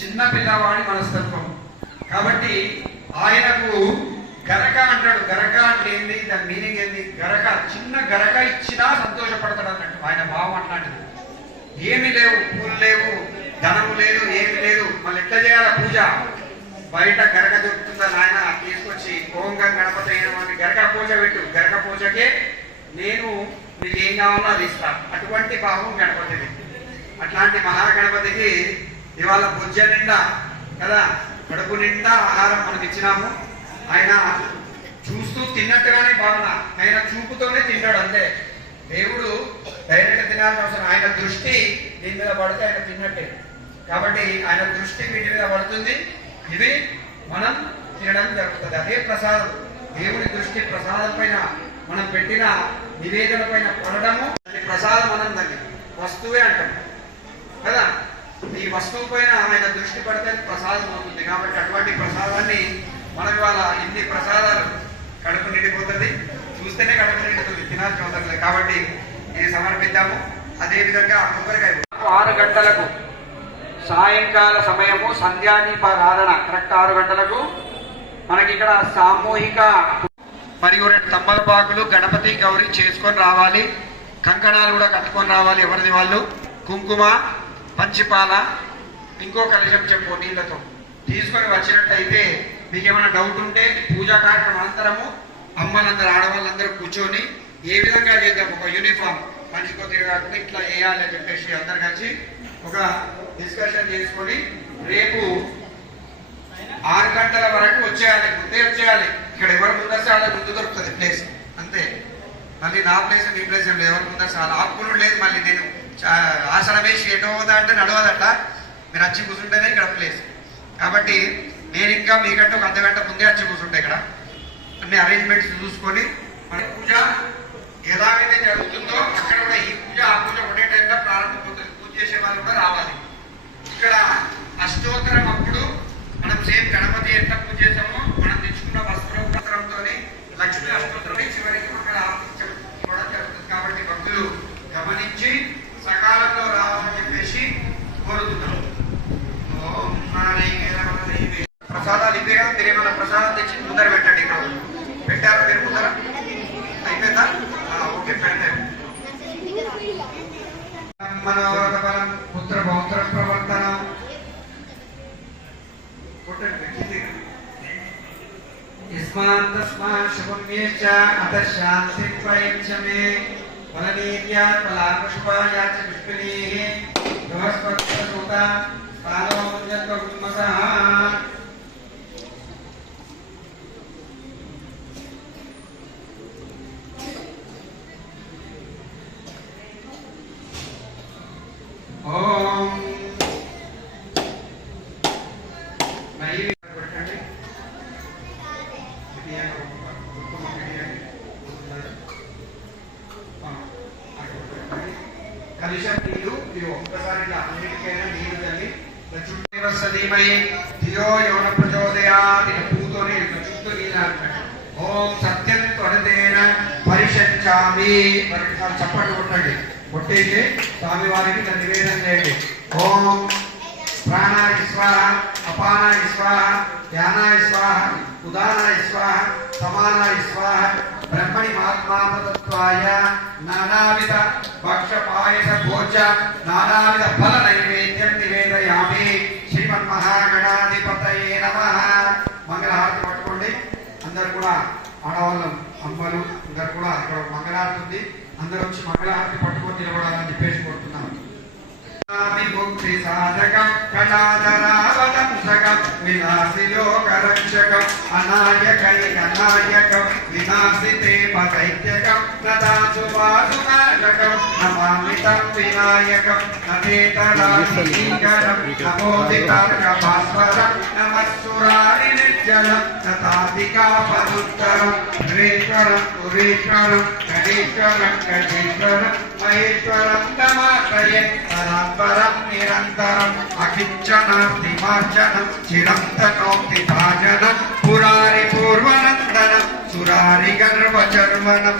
చిన్న పిల్లవాడి మనస్తత్వం. కాబట్టి ఆయనకు గరక అంటాడు. గరక అంటే ఏంది? దాని మీనింగ్ ఏంది? గరక చిన్న గరక ఇచ్చినా సంతోషపడతాడు అన్నట్టు. ఆయన భావం అట్లాంటిది. ఏమి లేవు. పూలు లేవు. ధనము లేదు. ఏమి లేదు. మళ్ళీ ఎట్లా చేయాలి పూజ? బయట గరక దొరుకుతుందా నాయన? తీసుకొచ్చి ఓంగా గణపతి అయిన గరక పూజ పెట్టు. గరక పూజకే నేను నీకు ఏం కావాలో అది ఇస్తాను అటువంటి భావం గణపతిది. అట్లాంటి మహాగణపతికి ఇవాళ భుజ నిండా కదా? కడుపు నిండా ఆహారం మనకి ఇచ్చినాము ఆయన చూస్తూ తిన్నట్టుగానే భావన. ఆయన చూపుతోనే తింటాడు అంతే. దేవుడు డైరెక్ట్ తినాల్సిన అవసరం ఆయన దృష్టి దీని మీద పడితే ఆయన తిన్నట్టే. కాబట్టి ఆయన దృష్టి వీటి మీద పడుతుంది. ఇది మనం తినడం జరుగుతుంది. అదే ప్రసాదం. దేవుని దృష్టి ప్రసాదం పైన మనం పెట్టిన నివేదన పైన పడడము ప్రసాదం అనందండి వస్తువే అంటాం. కదా? ఈ వస్తువు పైన ఆయన దృష్టి పడితే ప్రసాదం అవుతుంది కాబట్టి అటువంటి ప్రసాదాన్ని మనం ఇవాళ ఇన్ని ప్రసాదాలు కడుపు నిండిపోతుంది చూస్తేనే కడుపు నిండుతుంది తినాల్సిన అవసరం లేదు. కాబట్టి ఇది సమర్పిద్దాము. అదే విధంగా కొబ్బరికాయ ఆరు గంటలకు సాయంకాల సమయము సంధ్యాదీపారాధన కరెక్ట్ ఆరు గంటలకు. మనకి ఇక్కడ సామూహిక మరియు రెండు తమ్మలపాకులు గణపతి గౌరీ చేసుకొని రావాలి. కంకణాలు కూడా కట్టుకొని రావాలి ఎవరిది వాళ్ళు? కుంకుమ పంచిపాల ఇంకో కలశం చెప్పు నీళ్ళతో తీసుకొని వచ్చినట్టయితే మీకు ఏమైనా డౌట్ ఉంటే పూజా కార్యక్రమం అనంతరము అమ్మలందరూ ఆడవాళ్ళందరూ కూర్చొని ఏ విధంగా చేద్దాం? ఒక యూనిఫామ్ మనిషి కొద్దిగా కాకుండా ఇట్లా వేయాలి అని చెప్పేసి అందరు కలిసి ఒక డిస్కషన్ చేసుకొని రేపు ఆరు గంటల వరకు వచ్చేయాలి ముందే వచ్చేయాలి. ఇక్కడ ఎవరు ముందస్తే వాళ్ళ ముందు దొరుకుతుంది ప్లేస్ అంతే. మళ్ళీ నా ప్లేస్ మీ ప్లేస్ ఏం లేదు. ఎవరు ముందస్తే వాళ్ళ లేదు మళ్ళీ నేను. ఆసనం వేసి ఎటు అంటే నడవదట. మీరు వచ్చి కూర్చుంటేనే ఇక్కడ ప్లేస్ కాబట్టి నేను ఇంకా మీకంటే ఒక అర్ధగంట ముందే వచ్చి కూర్చుంటే ఇక్కడ. అన్ని అరేంజ్మెంట్స్ చూసుకొని మన పూజ ఎలాగైతే జరుగుతుందో అక్కడ కూడా ఈ పూజ ఆ పూజ ఒకటే టైంలో ప్రారంభమవుతుంది. పూజ చేసే వాళ్ళు కూడా రావాలి. ఇక్కడ అష్టోత్తరం అప్పుడు మనం సేమ్ గణపతి ఎంత పూజ చేసామో మనం తెచ్చుకున్న వస్త్రోత్తరంతో లక్ష్మీ అష్టోత్తరం చివరికి అక్కడ ఆలోచించడం కూడా జరుగుతుంది. కాబట్టి భక్తులు గమనించి సకాలంలో రావాలని చెప్పేసి కోరుతున్నాం. ప్రసాదాలు ఇవేగా మీరు ఏమైనా ప్రసాదాలు తెచ్చి ముందర పెట్టండి ఇక్కడ. పెట్టారా మీరు ముందర? అయిపోయిందా? ఓకే పెడతారు మనోరథ బలం పుత్ర పౌత్ర ప్రవర్తన. కొట్టండి కిందికి. యస్మాత్ తస్మాత్ శుభమ్యేచ అత శాంతి ప్రయత్నమే फलाकुष्पायाच पुष्पिणीः नमस्पत्रसुता पादमञ्जत्वमसः ॐ ధీమై ధియో యోన ప్రచోదయాత్ ఇక పూతోనే ఇట్లా చుట్టూ నీళ్ళు అంటాడు ఓం సత్యం త్వరదేన పరిషంచామి మరి ఒకసారి చప్పట్లు కొట్టండి కొట్టేసి స్వామి వారికి ఇట్లా నివేదన చేయండి ఓం ప్రాణాయ స్వాహ అపానాయ స్వాహ ధ్యానాయ స్వాహ ఉదానాయ స్వాహ సమానాయ స్వాహ బ్రహ్మణి మహాత్మామతత్వాయ నానావిధ భక్ష పాయస భోజ నానావిధ ఫల నైవేద్యం ఆడవాళ్ళం అమ్మలు అందరు కూడా అక్కడ మంగళహారతి ఉంది. అందరూ వచ్చి మంగళహారతి పట్టుకొని నిలబడాలని చెప్పేసి కోరుతున్నాను విముక్తి సాధకం కటాధరావతంసకం వినాశి లోకరక్షకం అనాయకై అనాయకం వినాశి తే పదైత్యకం నదాసు వాసునాశకం నమామితం వినాయకం నతేతరాశీకరం నమోదితార్క భాస్వరం నమస్సురారి నిర్జలం నతాదికా పదుత్తరం. సురేశ్వరం సురేశ్వరం గణేశ్వరం గజేశ్వరం మహేశ్వరం తమాశ్రయే పరాత్పరం నిరంతరం అకించనార్తిమార్జనం చిరంతనోక్తి భాజనం పురారి పూర్వనందనం సురారి గర్వచర్వణం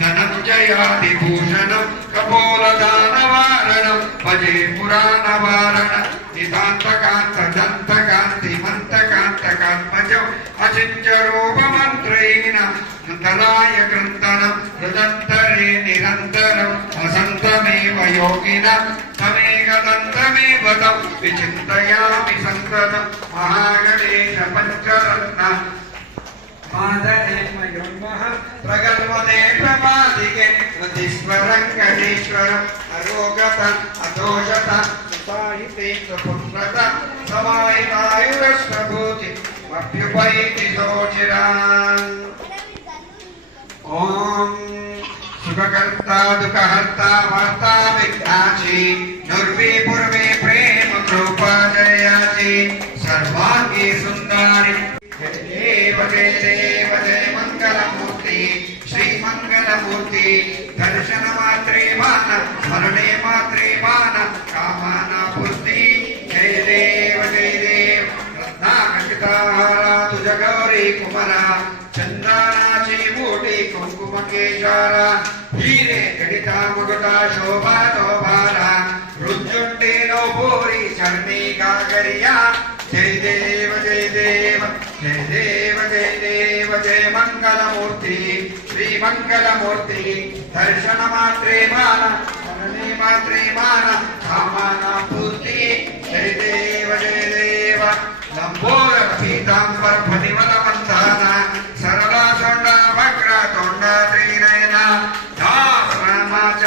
ధనంజయాదిభూషణం కపోలదానవారణం భజే పురాణవారణ నితాంతకాంత దంతకాంతి चात्मजम् अचिञ्च रूपमन्त्रैणम् तराय कृन्तनम् हृदन्तरे निरन्तरम् असन्तमेव योगिनम् तमेकदन्तमेव तम् विचिन्तयामि सन्ततम् महागणेश पञ्चरत्न। मादनेमयोन्मः प्रगल्वने प्रमादिके नदीश्वरम् गणेश्वरम् ఓం సుఖకర్త దుఃఖహర్త వార్త విఘ్నాచి దుర్వి పూర్వే ప్రేమ కృపా జయాచి సర్వాంగి సుందరి జయ దేవ జయ దేవ జయ మంగళమూర్తి శ్రీ మంగళమూర్తి మంగళమూర్తి దర్శన మాత్రే మాన స్మరణే మాత్రే మాన కామాన పూర్తి జయ దేవ జయ దేవ లంబోర పీతాంబర ఫణివల వందన సరళ తొండ వక్ర తొండ త్రినయన దాసమాచ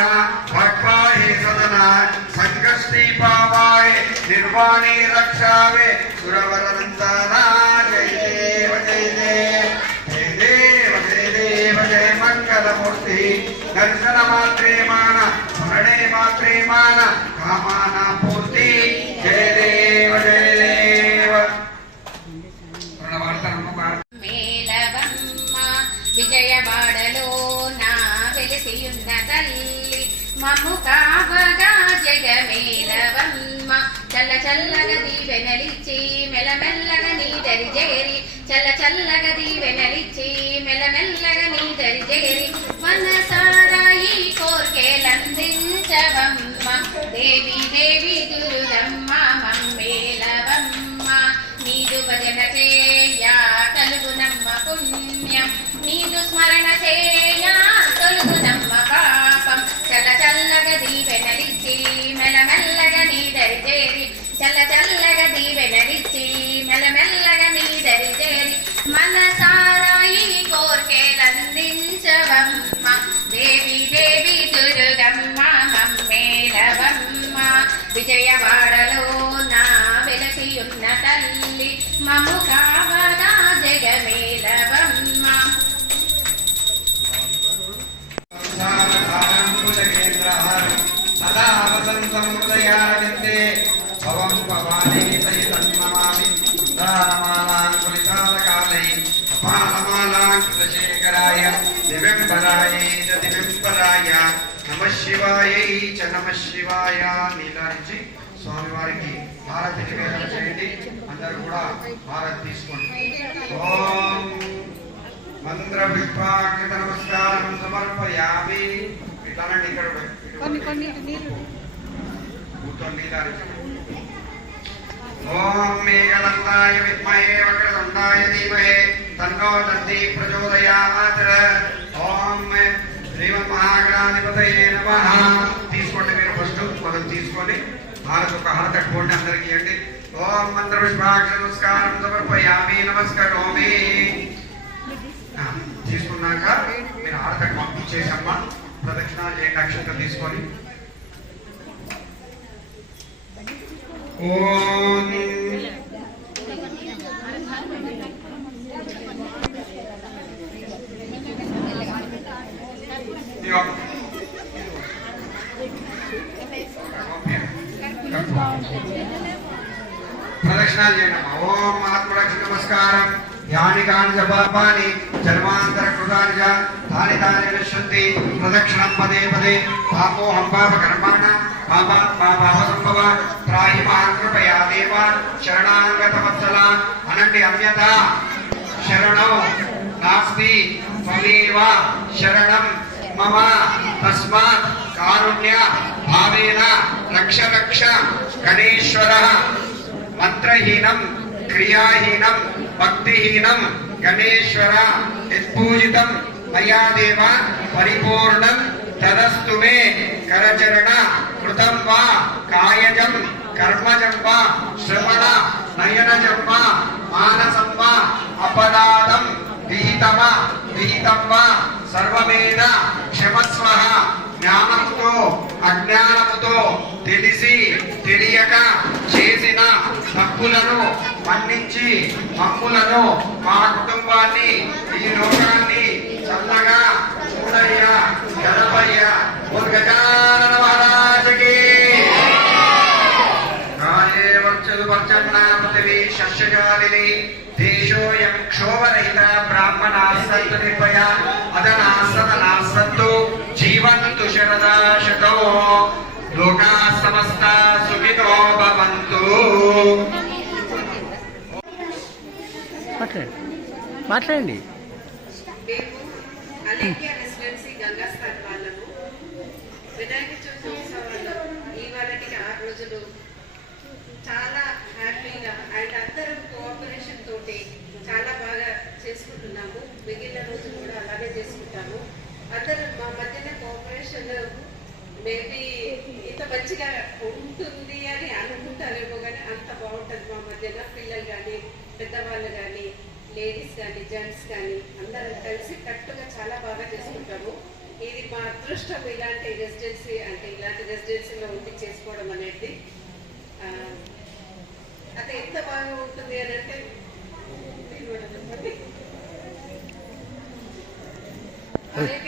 భక్వాహి సదన సంగస్తి పావాయ నిర్వాణి రక్షావే సురవర నందనా. మాత్రే మాన కామాన పూర్తి జయ దేవ. జయ దేవ మేలవమ్మ విజయవాడలో నా వెలిసియున్న తల్లి. మమ్ము కావగా జగమేలవమ్మ చల్ల చల్లగా దీవెనలిచ్చి మెల్లమెల్లగా నీ దరి Maranathe కపాలమాలాంకృతశేఖరాయ దివ్యంబరాయై చ దివ్యంబరాయ నమ శివాయై చ నమ శివాయ నీలాంచి స్వామివారికి భారతి నివేదన చేయండి. అందరూ కూడా భారత్ తీసుకోండి. ఓం మంత్ర పుష్పాకృత నమస్కారం సమర్పయామి. ఇట్లానండి ఇక్కడ కొన్ని కొన్ని నీళ్ళు. కూర్చోండి ఓం మేఘదంతాయ విద్మహే వక్రదంతాయ ధీమహే. తన్నో దంతి ప్రచోదయాత్ ఓం శ్రీమన్మహాగణాధిపతయే నమః తీసుకోండి మీరు ఫస్ట్ మొదలు తీసుకొని భారత ఒక హారత కోండి అందరికి ఇవ్వండి ఓం మంత్ర పుష్పాక్ష నమస్కారం సమర్పయామి నమస్కరోమి. తీసుకున్నాక మీరు ఆడతకు పంపించేసమ్మా ప్రదక్షిణాలు చేయండి అక్షంతలు తీసుకొని. ఓం యజ్ఞాలు చేయడం ఓం మహాత్ములక్ష నమస్కారం. యాని కాని పాపాని జన్మాంతర కృతాని తాని తాని నశ్యంతి ప్రదక్షిణం పదే పదే. పాపోహం పాప కర్మాణ పాప పాప సంభవ. త్రాహి మహాన్ కృపయా దేవ శరణాంగత వత్సల అనండి అన్యత శరణం. నాస్తి. త్వమేవ. శరణం. మమ. తస్మాత్. కారుణ్య. భావేన. రక్ష రక్ష. గణేశ్వర. మంత్రహీనం క్రియాహీనం భక్తిహీనం గణేశ్వర నిష్పూజితం మయాదేవ పరిపూర్ణం తదస్తు మే కరచరణ కృతం వా కాయజం కర్మజం వా శ్రవణ నయనజం వా మానసం వా అపరాధం విహితమ విహితం వా సర్వమేద క్షమస్వ జ్ఞానముతో అజ్ఞానముతో తెలిసి తెలియక చేసిన తప్పులను మన్నించి మమ్ములను మా కుటుంబాన్ని మాట్లాడండి. వినాయక ఈ వాళ్ళకి రోజులు చాలా హ్యాపీగా అందరం కోఆపరేషన్ తోటి చాలా బాగా చేసుకుంటున్నాము. మిగిలిన రోజులు కూడా అలాగే చేసుకుంటాము. అందరం మా మధ్యన కోఆపరేషన్ మేబీ ఇంత మంచిగా ఉంటుంది అని అనుకుంటారేమో కానీ అంత బాగుంటుంది మా మధ్యన. పిల్లలు కానీ పెద్దవాళ్ళు కానీ లేడీస్ కానీ జెంట్స్ కానీ అందరం కలిసి కట్టుగా చాలా బాగా చేసుకుంటాము. ఇది మా అదృష్టం ఇలాంటి రెసిడెన్సీ అంటే ఇలాంటి రెసిడెన్సీలో ఉండి చేసుకోవడం అనేది. అది ఎంత బాగా ఉంటుంది అని అంటే అనేక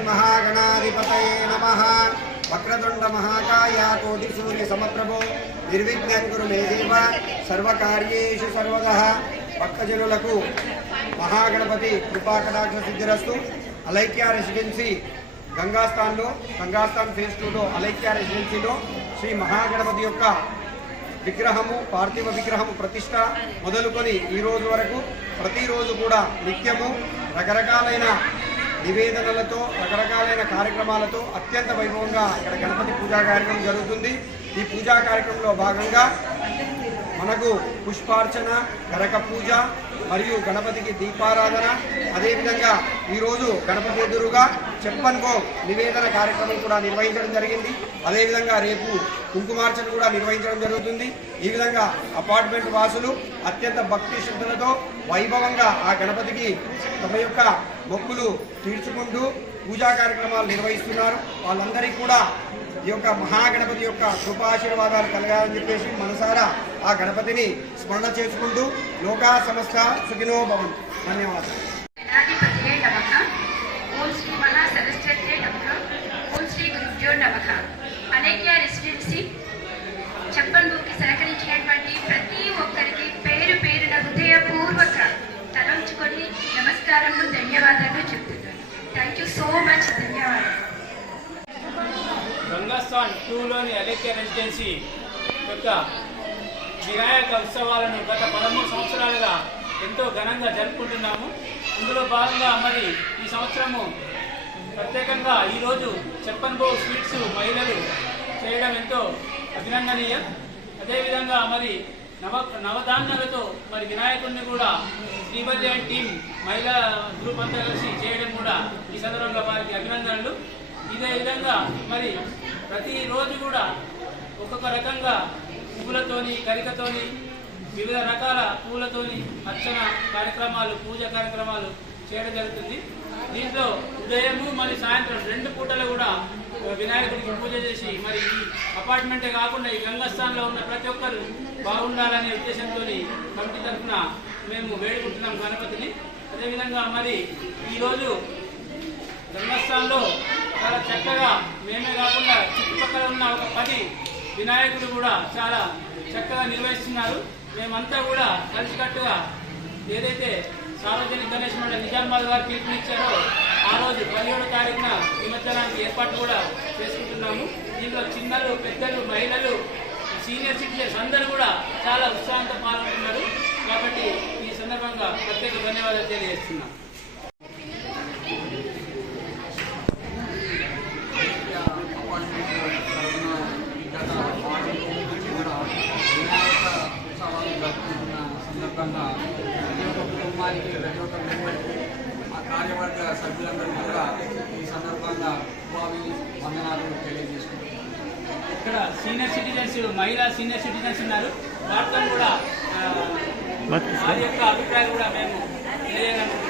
శ్రీమన్మహాగణాధిపతయే నమ. వక్రతుండ మహాకాయ కోటి సూర్య సమప్రభో నిర్విఘ్నం గురు మేదేవ సర్వకార్యేషు సర్వద. భక్తజనులకు మహాగణపతి కృపాకటాక్ష సిద్ధిరస్తు. అలైక్య రెసిడెన్సీ గంగాస్థాన్లో గంగాస్థాన్ ఫేజ్ టూలో అలైక్య రెసిడెన్సీలో శ్రీ మహాగణపతి యొక్క విగ్రహము పార్థివ విగ్రహము ప్రతిష్ట మొదలుకొని ఈరోజు వరకు ప్రతిరోజు కూడా నిత్యము రకరకాలైన నివేదనలతో రకరకాలైన కార్యక్రమాలతో అత్యంత వైభవంగా ఇక్కడ గణపతి పూజా కార్యక్రమం జరుగుతుంది. ఈ పూజా కార్యక్రమంలో భాగంగా మనకు పుష్పార్చన గరక పూజ మరియు గణపతికి దీపారాధన. అదేవిధంగా ఈరోజు గణపతి ఎదురుగా చెప్పనుకో నివేదన కార్యక్రమం కూడా నిర్వహించడం జరిగింది. అదేవిధంగా రేపు కుంకుమార్చన కూడా నిర్వహించడం జరుగుతుంది. ఈ విధంగా అపార్ట్మెంట్ వాసులు అత్యంత భక్తి శ్రద్ధలతో వైభవంగా ఆ గణపతికి తమ యొక్క మొక్కులు తీర్చుకుంటూ పూజా కార్యక్రమాలు నిర్వహిస్తున్నారు. వాళ్ళందరికీ కూడా ఈ యొక్క మహాగణపతి యొక్క కృపాశీర్వాదాలు కలగాలని చెప్పేసి మనసారా ఆ గణపతిని స్మరణ చేసుకుంటూ లోకా సమస్త సుఖినో భవంతు. ధన్యవాదాలు. టూలోని రెసిడెన్సీ యొక్క వినాయక ఉత్సవాలను గత పదమూడు సంవత్సరాలుగా ఎంతో ఘనంగా జరుపుకుంటున్నాము. ఇందులో భాగంగా మరి ఈ సంవత్సరము ప్రత్యేకంగా ఈరోజు చెప్పన్బో స్వీట్స్ మహిళలు చేయడం ఎంతో అభినందనీయం. అదేవిధంగా మరి నవ నవధాన్యాలతో మరి వినాయకుడిని కూడా శ్రీవల్లి టీం మహిళా గ్రూప్ అంతా కలిసి చేయడం కూడా ఈ సందర్భంగా వారికి అభినందనలు. ఇదే విధంగా మరి ప్రతిరోజు కూడా ఒక్కొక్క రకంగా పువ్వులతోని కరికతోని వివిధ రకాల పూలతోని అర్చన కార్యక్రమాలు పూజ కార్యక్రమాలు చేయడం జరుగుతుంది. దీంట్లో ఉదయము మరి సాయంత్రం రెండు పూటలు కూడా వినాయకుడికి పూజ చేసి మరి ఈ అపార్ట్మెంటే కాకుండా ఈ గంగస్థాన్లో ఉన్న ప్రతి ఒక్కరు బాగుండాలనే ఉద్దేశంతో కమిటీ తరఫున మేము వేడుకుంటున్నాం గణపతిని. అదేవిధంగా మరి ఈరోజు గంగస్థాన్లో చాలా చక్కగా మేమే కాకుండా చుట్టుపక్కల ఉన్న ఒక పది వినాయకుడు కూడా చాలా చక్కగా నిర్వహిస్తున్నారు. మేమంతా కూడా కలిసికట్టుగా ఏదైతే సార్వజనిక గణేష్ మండలి నిజామాబాద్ గారు పిలుపునిచ్చారో ఆ రోజు పదిహేడు తారీఖున నిమజ్జనానికి ఏర్పాటు కూడా చేసుకుంటున్నాము. దీంట్లో చిన్నలు పెద్దలు మహిళలు సీనియర్ సిటిజన్స్ అందరూ కూడా చాలా ఉత్సాహంతో పాల్గొంటున్నారు. కాబట్టి ఈ సందర్భంగా ప్రత్యేక ధన్యవాదాలు తెలియజేస్తున్నాం. సందర్భంగా ప్రతి ఒక్క కుటుంబానికి ప్రతి ఒక్క మెంబర్కి ఆ కార్యవర్గ సభ్యులందరూ కూడా ఈ సందర్భంగా ఉపాధి వందనాలు తెలియజేసుకుంటున్నాను. ఇక్కడ సీనియర్ సిటిజన్స్ మహిళా సీనియర్ సిటిజన్స్ ఉన్నారు. వాటితో కూడా వారి యొక్క అభిప్రాయాలు కూడా మేము తెలియజేయాలనుకుంటున్నాము